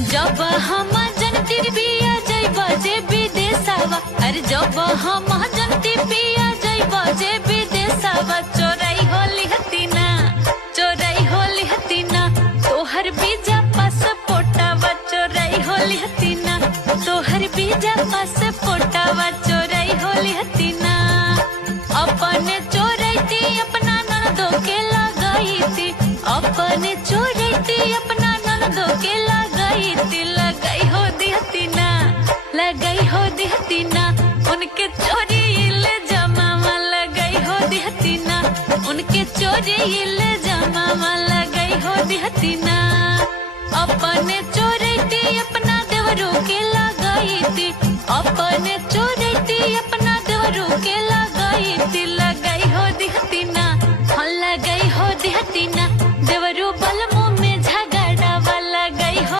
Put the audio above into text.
जब हम जनती पिया जइबा जे विदेशवा, अरे जब हम जनती पिया जइबा जे विदेशवा, चोराई होली हतीना, चोराई होली हतीना, तोहर बीजा पासपोर्टवा चोराई होली हतीना, तोहर बीजा पासपोर्टवा चोराई होली हतीना। अपने चोरैती अपना ननदो के लगाई थी, अपने चोरैती अपना ननदो के लगाई थी, लगाई हो दिहतीना, लगाई हो दिहतीना, उनके चोरी ले जमामा लगाई हो दिहतीना, उनके चोरी ले जमामा लगाई हो दिहतीना। अपने चोरैती अपना देवरू के लगाई थी, अपने